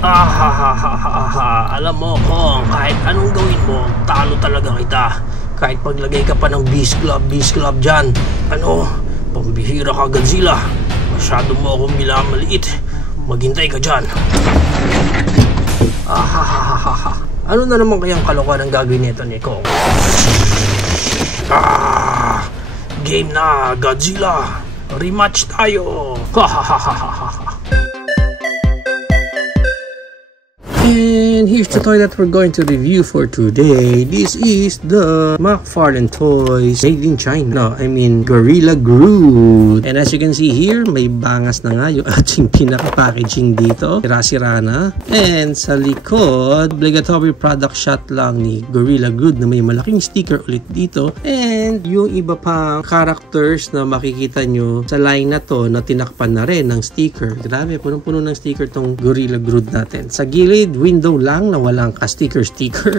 Alam mo, Kong, kahit anong gawin mo, talo talaga kita. Kahit paglagay ka pa ng Beast Club dyan. Ano, pambihira ka, Godzilla. Masyado mo akong minamaliit. Maghintay ka dyan. Ano na naman kayang kalokohan ang gagawin nito ni Kong? Game na, Godzilla. Rematch tayo. And here's the toy that we're going to review for today. This is the McFarlane Toys made in China. I mean, Gorilla Groot. And as you can see here, may bangas na nga yung ating pinaka-packaging dito. Sira-sira na. And sa likod, obligatory product shot lang ni Gorilla Groot na may malaking sticker ulit dito. And yung iba pang characters na makikita nyo sa line na to na tinakpan na rin ng sticker. Grabe, punong-puno ng sticker tong Gorilla Groot natin. Sa gilid, window lang na walang ka-sticker.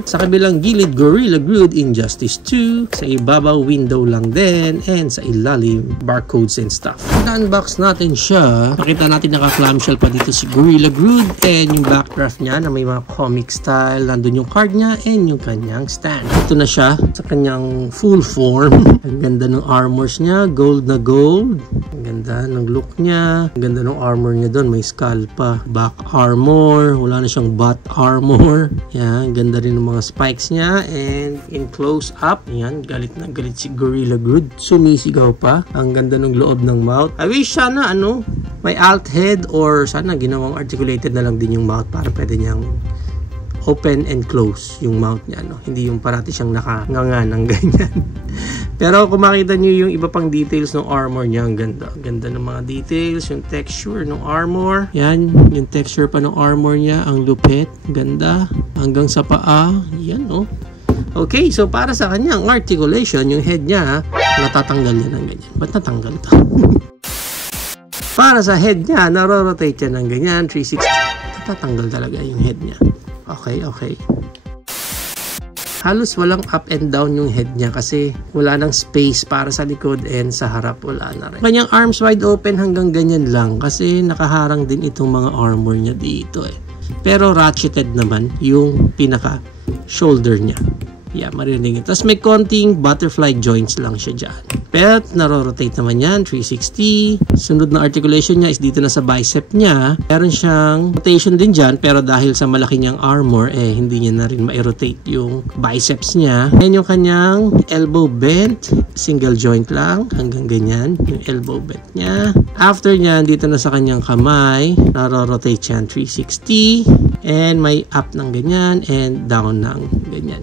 Sa kabilang gilid, Gorilla Groot Injustice 2. Sa ibabaw, window lang din. And sa ilalim, barcodes and stuff. Na-unbox natin siya. Nakita natin naka-clamshell pa dito si Gorilla Groot. And yung backdraft niya na may mga comic style. Nandun yung card niya and yung kanyang stand. Ito na siya sa kanyang full form. Ang ganda ng armors niya. Gold na gold. Ang ganda ng look niya. Ang ganda ng armor niya doon. May skull pa. Back armor. Wala na siyang butt armor. Yan, ganda rin ng mga spikes niya. And in close up, yan, galit na galit si Gorilla Groot. Sumisigaw pa. Ang ganda ng loob ng mouth. I wish sana, may alt head or sana ginawang articulated na lang din yung mouth para pwede niyang open and close yung mouth niya, Hindi yung parati siyang nakanganga ng ganyan. Pero kung makita niyo yung iba pang details ng armor niya, ang ganda. Ang ganda ng mga details, yung texture ng armor. Yan, yung texture pa ng armor niya, ang lupit, ganda. Hanggang sa paa, yan, Okay, so para sa kanyang articulation, yung head niya, natatanggal yan ng ganyan. Ba't natanggal to? Para sa head niya, narorotate yan ng ganyan, 360. Natatanggal talaga yung head niya. Okay. Halos walang up and down yung head niya kasi wala nang space para sa likod and sa harap wala na rin. Kanyang arms wide open hanggang ganyan lang kasi nakaharang din itong mga armor niya dito Pero ratcheted naman yung pinaka shoulder niya. Yeah, maririnig. Tapos may konting butterfly joints lang siya dyan. Pero narorotate naman yan, 360. Sunod na articulation niya is dito na sa bicep niya. Meron siyang rotation din dyan, pero dahil sa malaki niyang armor, hindi niya na rin ma-rotate yung biceps niya. And yung kanyang elbow bent, single joint lang, hanggang ganyan, yung elbow bent niya. After niyan, dito na sa kanyang kamay, narorotate yan, 360. And may up ng ganyan, and down ng ganyan.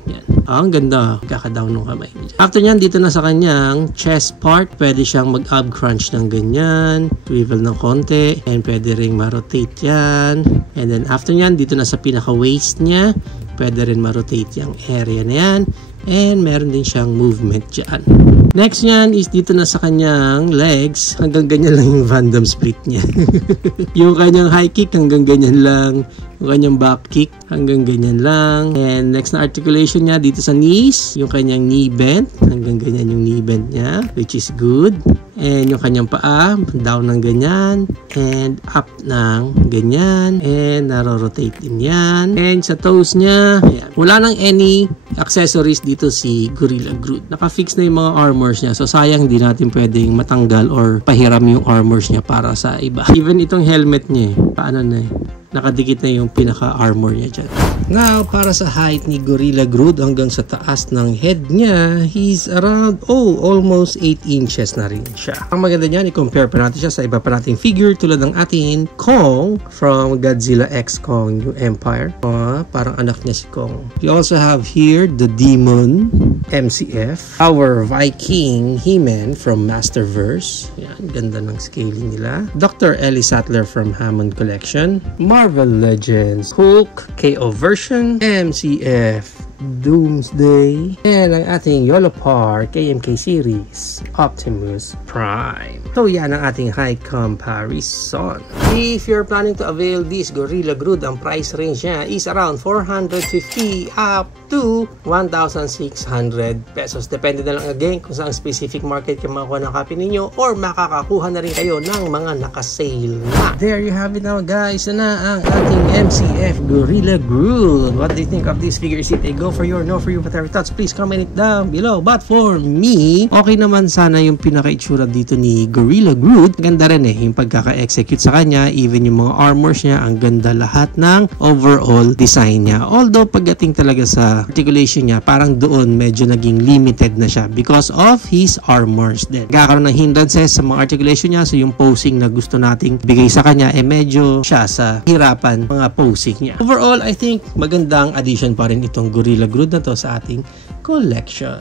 Ang ganda, kaka-down ng kamay niya. After nyan, dito na sa kanyang chest part, pwede siyang mag-ab crunch ng ganyan, swivel ng konti, and pwede ring ma-rotate yan. And then after nyan, dito na sa pinaka-waist niya, pwede rin ma-rotate yung area na yan. And meron din siyang movement dyan. Next nyan is dito na sa kanyang legs, hanggang ganyan lang yung Van Damme split niya. Yung kanyang high kick, hanggang ganyan lang. Yung kanyang back kick, hanggang ganyan lang. And next na articulation niya, dito sa knees, yung kanyang knee bend, hanggang ganyan yung knee bend niya, which is good. And yung kanyang paa, down ng ganyan, and up ng ganyan, and narorotate din yan. And sa toes niya, ayan. Wala nang any accessories dito si Gorilla Groot. Naka-fix na yung mga armors niya. So sayang hindi natin pwedeng matanggal or pahiram yung armors niya para sa iba. Even itong helmet niya, paano na nakadikit na yung pinaka-armor niya dyan. Now, para sa height ni Gorilla Groot hanggang sa taas ng head niya, he's around, almost 8 inches na rin siya. Ang maganda niyan, i-compare pa natin siya sa iba pa nating figure tulad ng ating Kong from Godzilla X Kong New Empire. Parang anak niya si Kong. We also have here the Demon MCF, our Viking He-Man from Masterverse. Yan, ganda ng scaling nila. Dr. Ellie Sattler from Hammond Collection. Marvel Legends Hulk KO version, MCF Doomsday, and ang ating Yolopar KMK series, Optimus Prime. So yan ang ating high comparison. If you're planning to avail this Gorilla Grodd, ang price range niya is around 450 up to 1,600 pesos. Depende na lang again kung saan specific market kayo makakuha ng copy ninyo or makakakuha na rin kayo ng mga nakasale na. There you have it now guys, na ang ating MCF Gorilla Grodd. What do you think of this figure? Is it a go for you or no for you? Whatever thoughts, please comment it down below. But for me, okay naman sana yung pinaka-itsura dito ni Gorilla Grodd. Ganda rin yung pagkaka-execute sa kanya, even yung mga armors niya, ang ganda lahat ng overall design niya. Although pagdating talaga sa articulation niya, parang doon medyo naging limited na siya because of his armors din. Kakaroon ng hindrances sa mga articulation niya, so yung posing na gusto nating bigay sa kanya, medyo siya sa hirapan mga posing niya. Overall, I think magandang addition pa rin itong Gorilla Grodd na to sa ating collection.